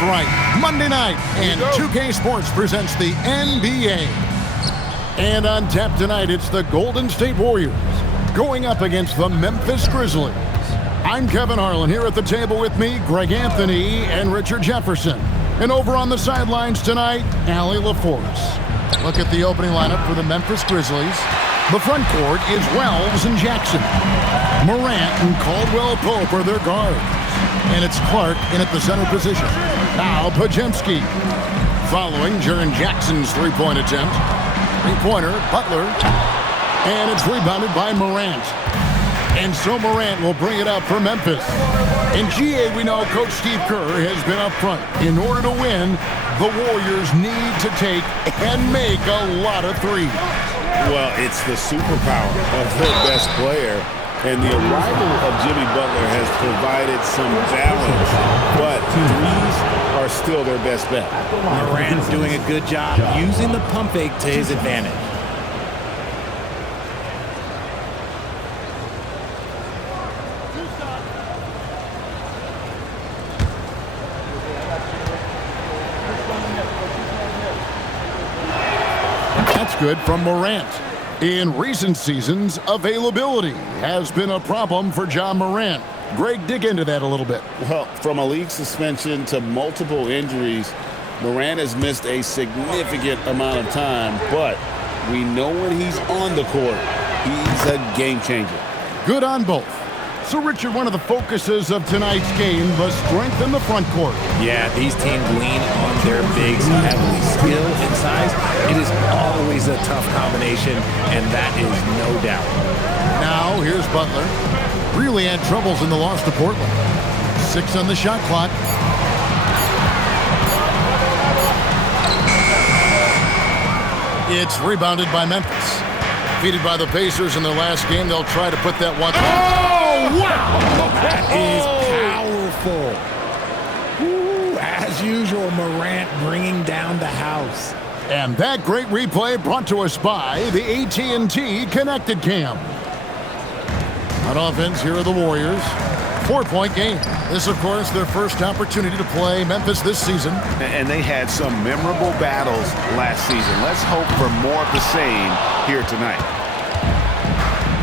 That's right, Monday night, and 2K Sports presents the NBA. And on tap tonight, it's the Golden State Warriors going up against the Memphis Grizzlies. I'm Kevin Harlan. Here at the table with me, Greg Anthony and Richard Jefferson. And over on the sidelines tonight, Allie LaForce. Look at the opening lineup for the Memphis Grizzlies. The front court is Wells and Jackson. Morant and Caldwell-Pope are their guards. And it's Clark in at the center position. Now Pajemski. Following Jaren Jackson's three-point attempt. Three-pointer, Butler. And it's rebounded by Morant. And so Morant will bring it up for Memphis. In GA, we know Coach Steve Kerr has been up front. In order to win, the Warriors need to take and make a lot of threes. Well, it's the superpower of their best player. And the arrival of Jimmy Butler has provided some balance. But threes are still their best bet. Morant doing a good job using the pump fake to his advantage. Good from Morant. In recent seasons, availability has been a problem for John Morant. Greg, dig into that a little bit. Well, from a league suspension to multiple injuries, Morant has missed a significant amount of time, but we know when he's on the court, he's a game changer. Good on both. So, Richard, one of the focuses of tonight's game was strength in the front court. Yeah, these teams lean on their bigs heavily. Skill and size, it is always a tough combination, and that is no doubt. Now, here's Butler. Really had troubles in the loss to Portland. 6 on the shot clock. It's rebounded by Memphis. Defeated by the Pacers in their last game, they'll try to put that one. Wow! That is powerful. Ooh, as usual, Morant bringing down the house. And that great replay brought to us by the AT&T Connected Cam. On offense, here are the Warriors. 4-point game. This, of course, their first opportunity to play Memphis this season. And they had some memorable battles last season. Let's hope for more of the same here tonight.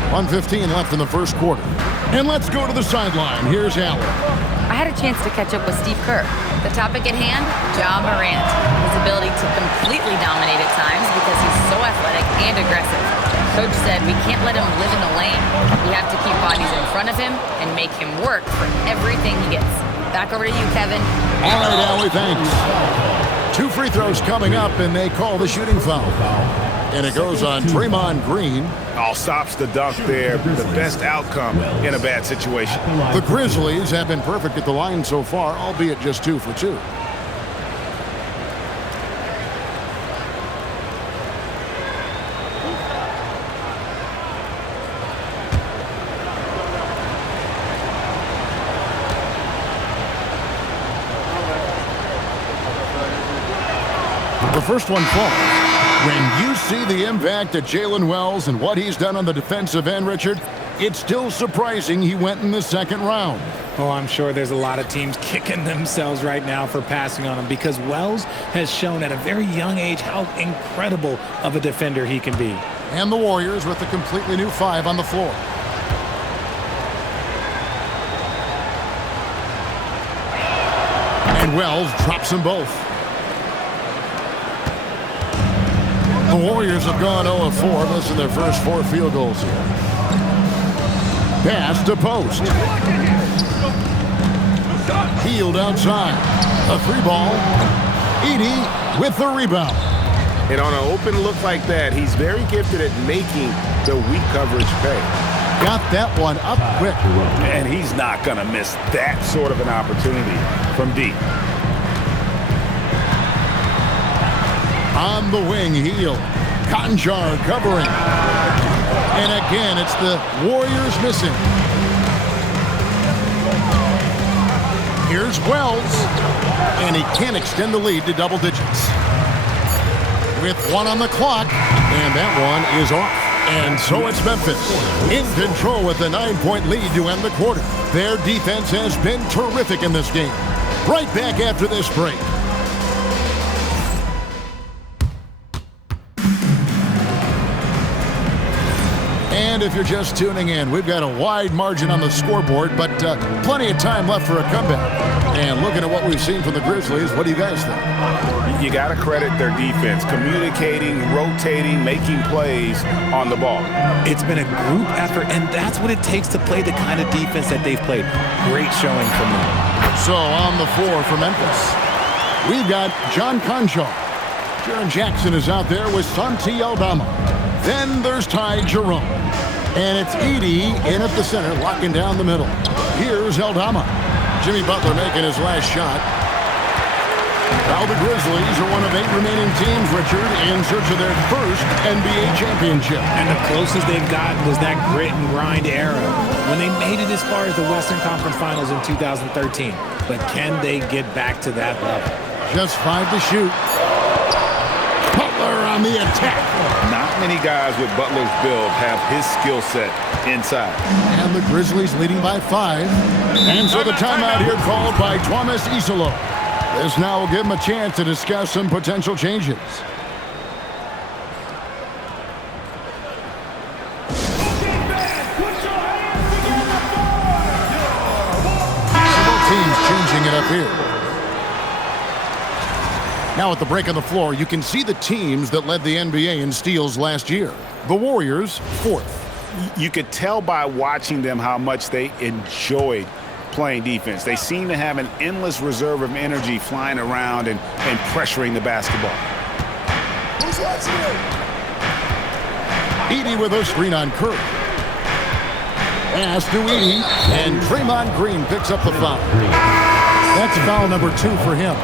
1:15 left in the first quarter. And let's go to the sideline. Here's Allen. I had a chance to catch up with Steve Kerr. The topic at hand, Ja Morant. His ability to completely dominate at times because he's so athletic and aggressive. Coach said we can't let him live in the lane. We have to keep bodies in front of him and make him work for everything he gets. Back over to you, Kevin. All right, Allie, thanks. 2 free throws coming up, and they call the shooting foul. And it goes on Draymond Green. All stops the dunk there. The best outcome in a bad situation. The Grizzlies have been perfect at the line so far, albeit just 2 for 2. The first one falls. When you see the impact of Jalen Wells and what he's done on the defensive end, Richard, it's still surprising he went in the second round. Oh, I'm sure there's a lot of teams kicking themselves right now for passing on him because Wells has shown at a very young age how incredible of a defender he can be. And the Warriors with a completely new 5 on the floor. And Wells drops them both. The Warriors have gone 0-4, missing their first 4 field goals here. Pass to post. Healed outside. A 3-ball. Edey with the rebound. And on an open look like that, he's very gifted at making the weak coverage pay. Got that one up quick. And he's not going to miss that sort of an opportunity from deep. On the wing, Heel. Conjar covering. And again, it's the Warriors missing. Here's Wells. And he can't extend the lead to double digits. With 1 on the clock. And that one is off. And so it's Memphis in control with a 9-point lead to end the quarter. Their defense has been terrific in this game. Right back after this break. And if you're just tuning in, we've got a wide margin on the scoreboard, but plenty of time left for a comeback. And looking at what we've seen from the Grizzlies, what do you guys think? You got to credit their defense, communicating, rotating, making plays on the ball. It's been a group effort, and that's what it takes to play the kind of defense that they've played. Great showing from them. So on the floor for Memphis, we've got John Conchaw. Jaren Jackson is out there with Santi Aldama. Then there's Ty Jerome. And it's Edey in at the center, locking down the middle. Here's Aldama. Jimmy Butler making his last shot. Now the Grizzlies are one of 8 remaining teams, Richard, in search of their first NBA championship. And the closest they've gotten was that grit and grind era when they made it as far as the Western Conference Finals in 2013. But can they get back to that level? Just 5 to shoot. Butler on the attack. Not many guys with Butler's build have his skill set inside. And the Grizzlies leading by 5. And so the timeout here called by Thomas Isolo. This now will give him a chance to discuss some potential changes. Both teams changing it up here. Now at the break on the floor, you can see the teams that led the NBA in steals last year. The Warriors, 4th. You could tell by watching them how much they enjoyed playing defense. They seem to have an endless reserve of energy flying around and pressuring the basketball. Who's watching it? Edey with a screen on Curry. Pass to Edey, and Draymond Green picks up the foul. That's foul number 2 for him.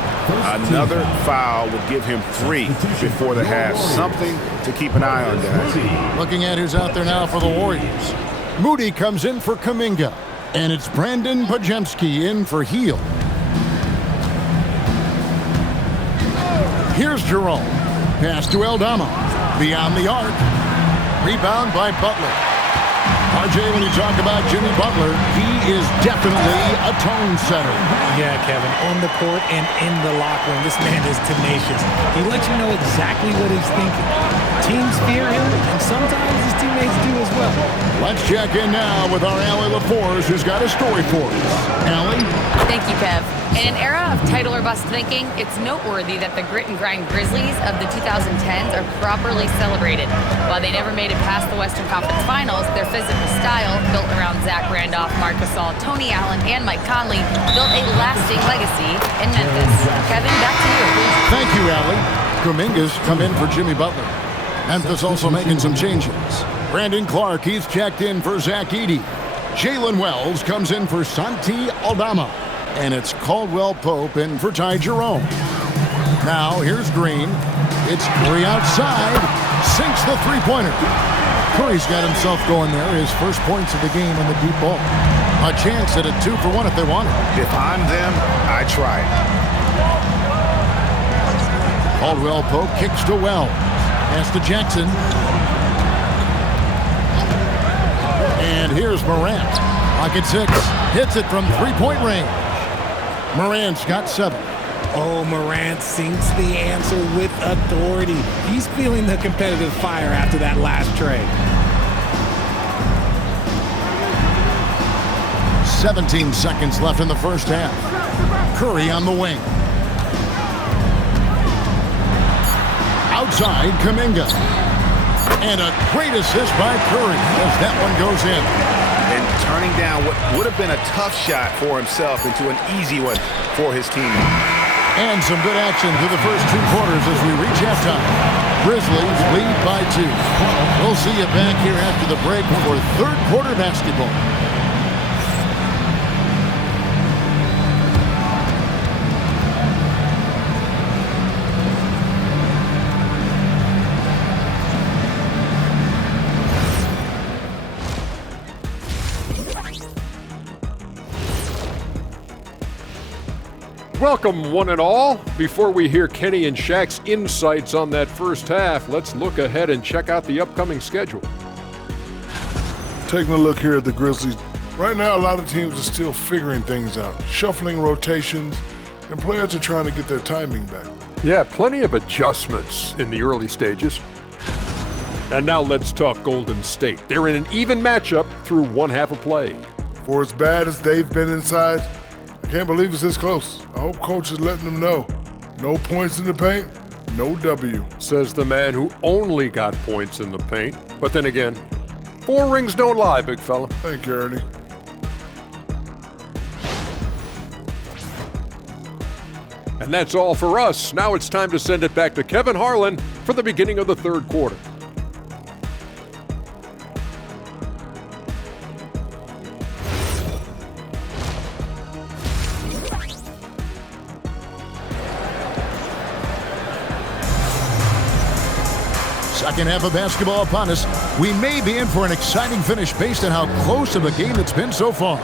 Another foul would give him 3 before the half. Something to keep an eye on, guys. Looking at who's out there now for the Warriors. Moody comes in for Kuminga. And it's Brandon Podziemski in for Heel. Here's Jerome. Pass to Aldama. Beyond the arc. Rebound by Butler. RJ, when you talk about Jimmy Butler, he is definitely a tone setter. Yeah, Kevin, on the court and in the locker room, this man is tenacious. He lets you know exactly what he's thinking. Teams fear him, and sometimes his teammates do as well. Let's check in now with our Allie LaForce, who's got a story for us. Allie? Thank you, Kev. In an era of title or bust thinking, it's noteworthy that the grit and grind Grizzlies of the 2010s are properly celebrated. While they never made it past the Western Conference Finals, their physical style, built around Zach Randolph, Marc Gasol, Tony Allen, and Mike Conley, built a lasting legacy in Memphis. Kevin, back to you. Thank you, Allie. Kuminga's come in for Jimmy Butler. Memphis also making some changes. Brandon Clark, he's checked in for Zach Edey. Jalen Wells comes in for Santi Aldama. And it's Caldwell Pope in for Ty Jerome. Now, here's Green. It's Curry outside. Sinks the three-pointer. Curry's got himself going there. His first points of the game on the deep ball. A chance at a 2-for-1 if they want it. If I'm them, I try it. Caldwell Pope kicks to Wells. Pass to Jackson. And here's Morant. Pocket 6. Hits it from three-point range. Morant's got 7. Oh, Morant sinks the answer with authority. He's feeling the competitive fire after that last trade. 17 seconds left in the first half. Curry on the wing. Outside, Kuminga. And a great assist by Curry as that one goes in. And turning down what would have been a tough shot for himself into an easy one for his team. And some good action through the first 2 quarters as we reach halftime. Grizzlies lead by 2. We'll see you back here after the break for third quarter basketball. Welcome, one and all. Before we hear Kenny and Shaq's insights on that first half, let's look ahead and check out the upcoming schedule. Taking a look here at the Grizzlies. Right now, a lot of teams are still figuring things out, shuffling rotations, and players are trying to get their timing back. Yeah, plenty of adjustments in the early stages. And now let's talk Golden State. They're in an even matchup through one half of play. For as bad as they've been inside, I can't believe it's this close. I hope coach is letting them know. No points in the paint, no W. Says the man who only got points in the paint. But then again, 4 rings don't lie, big fella. Thank you, Ernie. And that's all for us. Now it's time to send it back to Kevin Harlan for the beginning of the third quarter. Second half of basketball upon us. We may be in for an exciting finish based on how close of a game it's been so far.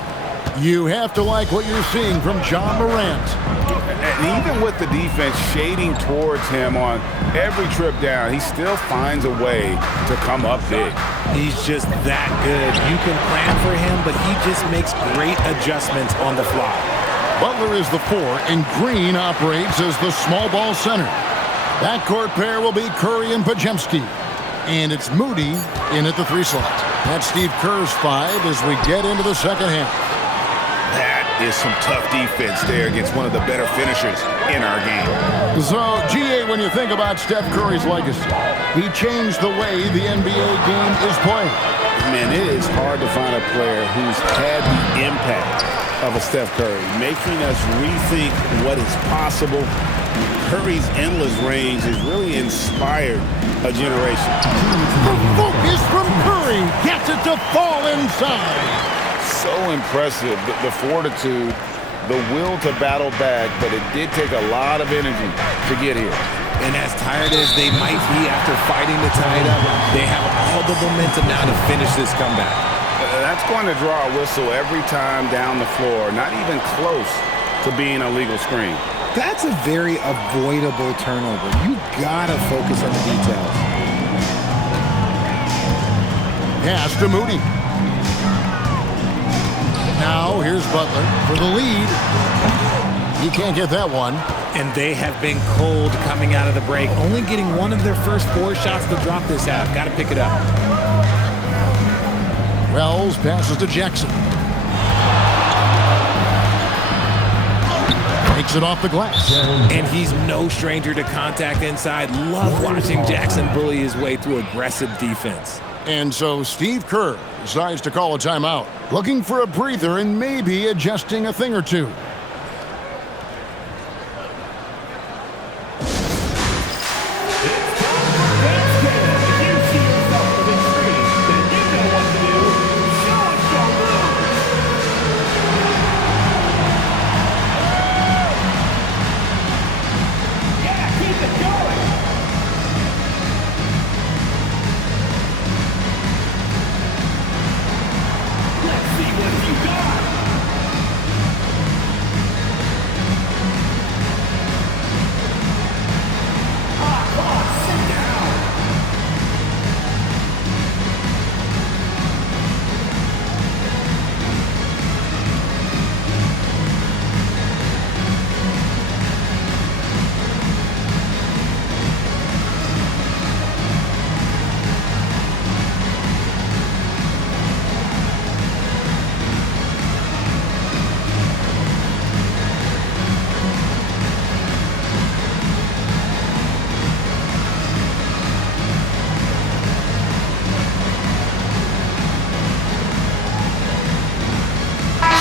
You have to like what you're seeing from John Morant. And even with the defense shading towards him on every trip down, he still finds a way to come up big. He's just that good. You can plan for him, but he just makes great adjustments on the fly. Butler is the 4, and Green operates as the small ball center. Backcourt pair will be Curry and Podziemski. And it's Moody in at the 3 slot. That's Steve Kerr's 5 as we get into the second half. That is some tough defense there against one of the better finishers in our game. So, GA, when you think about Steph Curry's legacy, he changed the way the NBA game is played. Man, it is hard to find a player who's had the impact of a Steph Curry, making us rethink what is possible. Curry's endless range has really inspired a generation. The focus from Curry gets it to fall inside. So impressive, the fortitude, the will to battle back, but it did take a lot of energy to get here. And as tired as they might be after fighting to tie it up, they have all the momentum now to finish this comeback. That's going to draw a whistle every time down the floor, not even close to being a legal screen. That's a very avoidable turnover. You gotta focus on the details. Pass to Moody. Now here's Butler for the lead. He can't get that one. And they have been cold coming out of the break, only getting one of their first 4 shots to drop this half. Gotta pick it up. Wells passes to Jackson. Takes it off the glass. And he's no stranger to contact inside. Love watching Jackson bully his way through aggressive defense. And so Steve Kerr decides to call a timeout, looking for a breather and maybe adjusting a thing or two.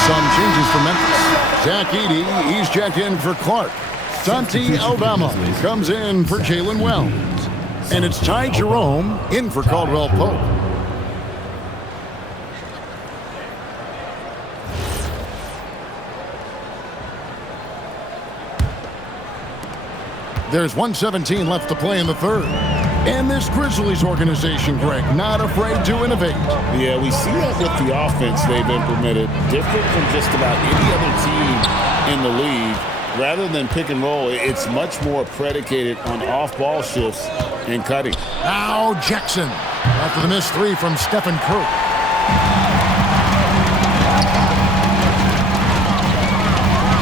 Some changes for Memphis. Zach Edey, he's checked in for Clark. Santi Aldama comes in for Jalen Wells. And it's Ty Jerome in for Caldwell Pope. There's 1:17 left to play in the third. And this Grizzlies organization, Greg, not afraid to innovate. Yeah, we see that with the offense they've implemented, different from just about any other team in the league. Rather than pick and roll, it's much more predicated on off-ball shifts and cutting. Now Jackson after the missed 3 from Stephen Curry.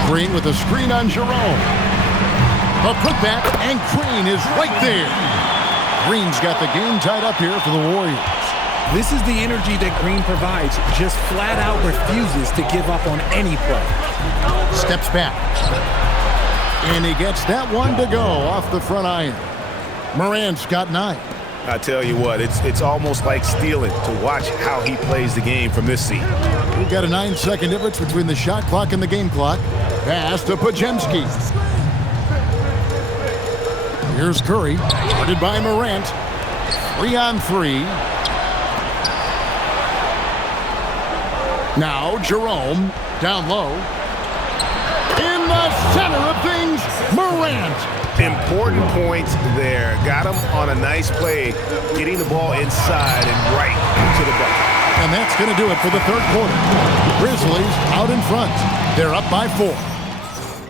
Green with a screen on Jerome. A putback, and Green is right there. Green's got the game tied up here for the Warriors. This is the energy that Green provides. Just flat out refuses to give up on any play. Steps back. And he gets that one to go off the front iron. Morant's got 9. I tell you what, it's almost like stealing to watch how he plays the game from this seat. We've got a 9-second difference between the shot clock and the game clock. Pass to Pajemski. Here's Curry, guarded by Morant. 3-on-3. Now Jerome, down low. In the center of things, Morant. Important points there. Got him on a nice play, getting the ball inside and right to the bucket. And that's going to do it for the third quarter. Grizzlies out in front. They're up by 4.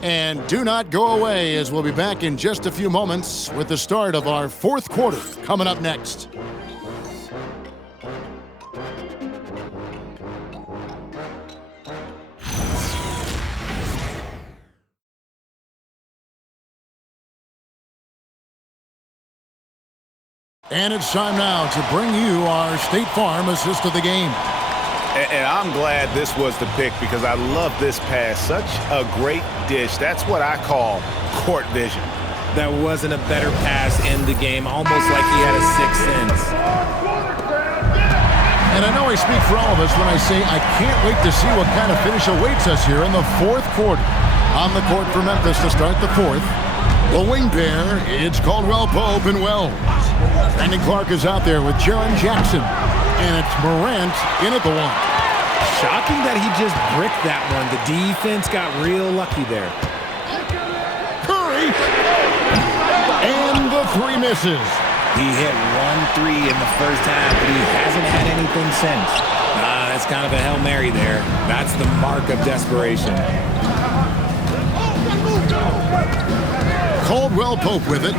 And do not go away, as we'll be back in just a few moments with the start of our fourth quarter coming up next. And it's time now to bring you our State Farm assist of the game. And I'm glad this was the pick because I love this pass. Such a great dish. That's what I call court vision. There wasn't a better pass in the game, almost like he had a sixth sense. And I know I speak for all of us when I say I can't wait to see what kind of finish awaits us here in the fourth quarter. On the court for Memphis to start the fourth. The wing pair, it's Caldwell Pope and Wells. Brandon Clark is out there with Jaren Jackson. And it's Morant in at the 1. Shocking that he just bricked that one. The defense got real lucky there. Curry. And the 3 misses. He hit 1 3 in the first half, but he hasn't had anything since. That's kind of a Hail Mary there. That's the mark of desperation. Caldwell Pope with it.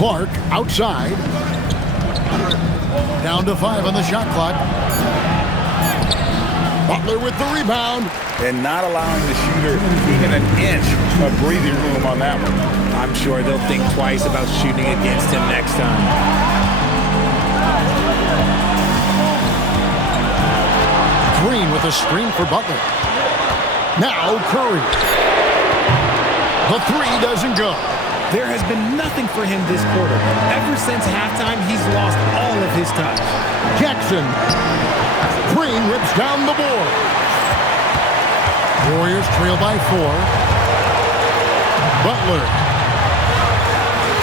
Clark outside. Down to 5 on the shot clock. Butler with the rebound. And not allowing the shooter even an inch of breathing room on that one. I'm sure they'll think twice about shooting against him next time. Green with a screen for Butler. Now Curry. The 3 doesn't go. There has been nothing for him this quarter. Ever since halftime, he's lost all of his touch. Jackson. Green rips down the board. Warriors trail by 4. Butler.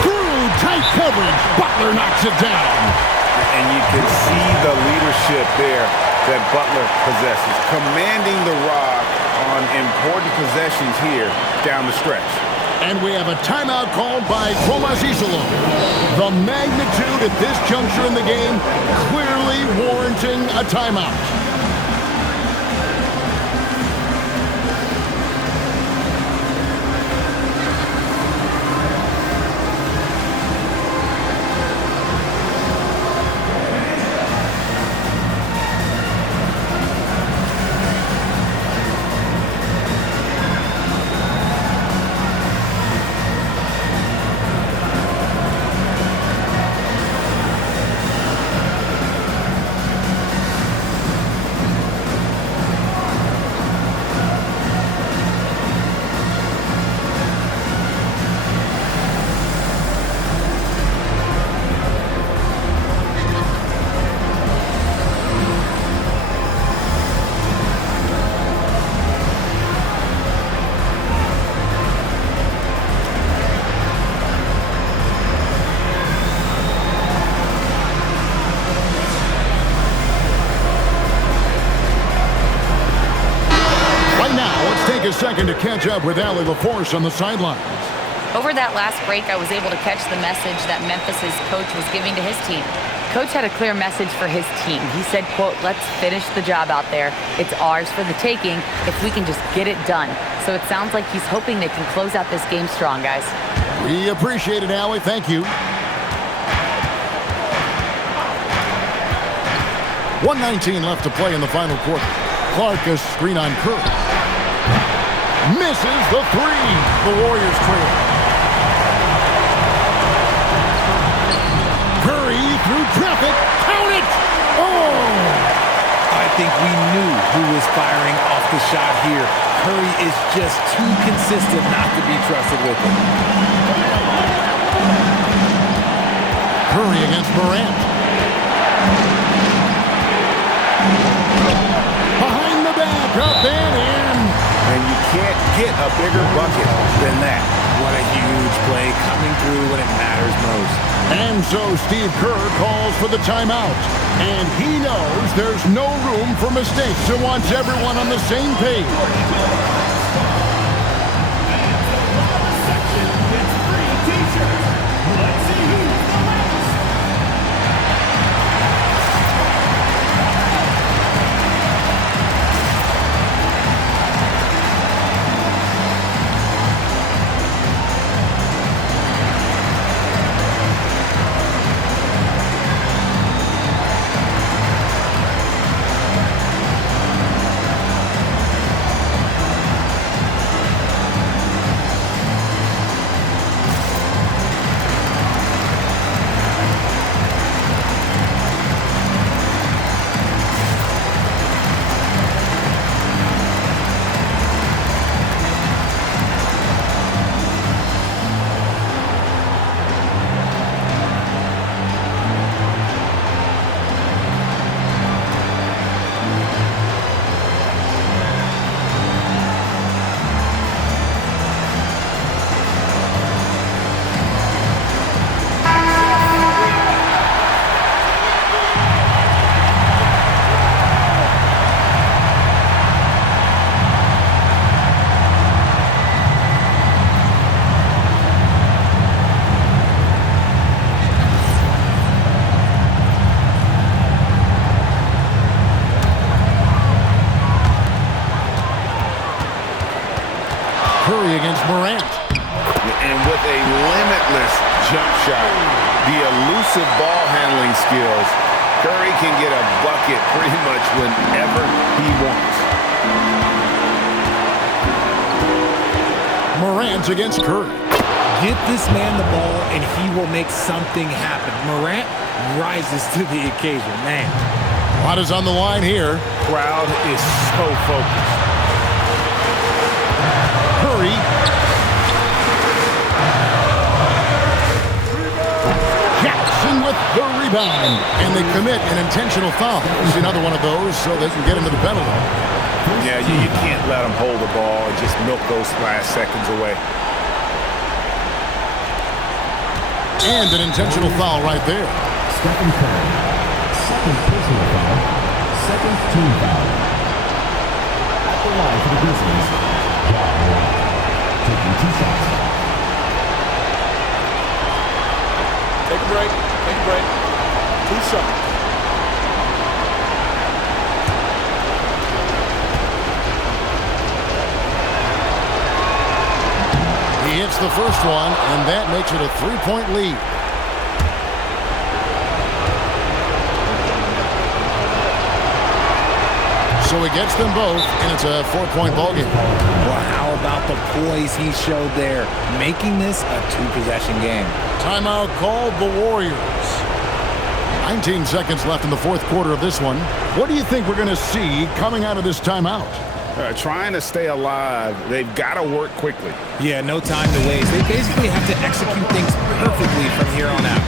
Through tight coverage. Butler knocks it down. And you can see the leadership there that Butler possesses. Commanding the rock on important possessions here down the stretch. And we have a timeout called by Tomas Isolo. The magnitude at this juncture in the game clearly warranting a timeout. A second to catch up with Allie LaForce on the sidelines. Over that last break, I was able to catch the message that Memphis's coach was giving to his team. Coach had a clear message for his team. He said, quote, "Let's finish the job out there. It's ours for the taking if we can just get it done." So it sounds like he's hoping they can close out this game strong, guys. We appreciate it, Allie. Thank you. 1:19 left to play in the final quarter. Clark, a screen on Curry. Misses the three. The Warriors trail. Curry through traffic. Count it! Oh! I think we knew who was firing off the shot here. Curry is just too consistent not to be trusted with it. Curry against Morant. Behind the back, up and in. And you can't get a bigger bucket than that. What a huge play coming through when it matters most. And so Steve Kerr calls for the timeout. And he knows there's no room for mistakes and wants everyone on the same page. Curry against Morant. And with a limitless jump shot, the elusive ball handling skills, Curry can get a bucket pretty much whenever he wants. Morant against Curry. Get this man the ball and he will make something happen. Morant rises to the occasion, man. A lot is on the line here. Crowd is so focused. Curry. Jackson with the rebound. And they commit an intentional foul. It's another one of those so they can get into the penalty. Yeah, you can't let them hold the ball and just milk those last seconds away. And an intentional foul right there. Stephen Curry, second personal foul, second team foul. At the line for the Grizzlies, John Morant, taking 2 shots. Take a break. Take a break. 2 shots. He hits the first one, and that makes it a 3-point lead. So he gets them both, and it's a 4-point ballgame. Well, how about the poise he showed there, making this a 2-possession game. Timeout called the Warriors. 19 seconds left in the fourth quarter of this one. What do you think we're going to see coming out of this timeout? Trying to stay alive, they've got to work quickly. Yeah, no time to waste. They basically have to execute things perfectly from here on out.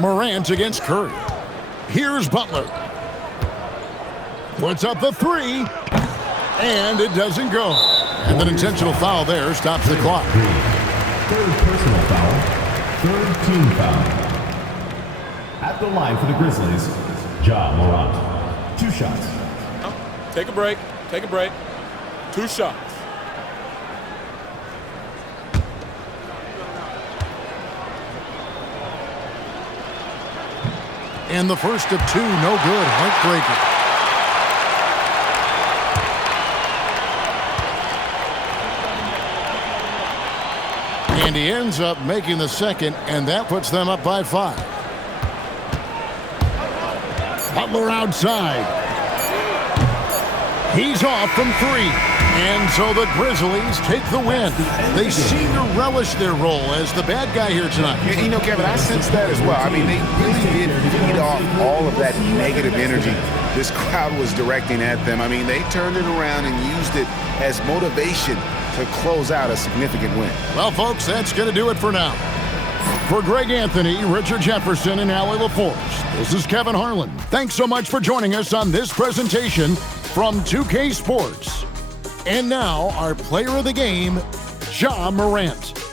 Morant against Curry. Here's Butler. Puts up the three, and it doesn't go. And an intentional foul there stops the clock. Third personal foul. Third team foul. At the line for the Grizzlies, Ja Morant. 2 shots. Take a break. Take a break. 2 shots. And the first of 2, no good. Heartbreaker. And he ends up making the second, and that puts them up by 5. Butler outside. He's off from 3. And so the Grizzlies take the win. They seem to relish their role as the bad guy here tonight. You know, Kevin, I sense that as well. I mean, they really did feed off all of that negative energy this crowd was directing at them. I mean, they turned it around and used it as motivation to close out a significant win. Well, folks, that's going to do it for now. For Greg Anthony, Richard Jefferson, and Allie LaForce, this is Kevin Harlan. Thanks so much for joining us on this presentation from 2K Sports. And now, our player of the game, Ja Morant.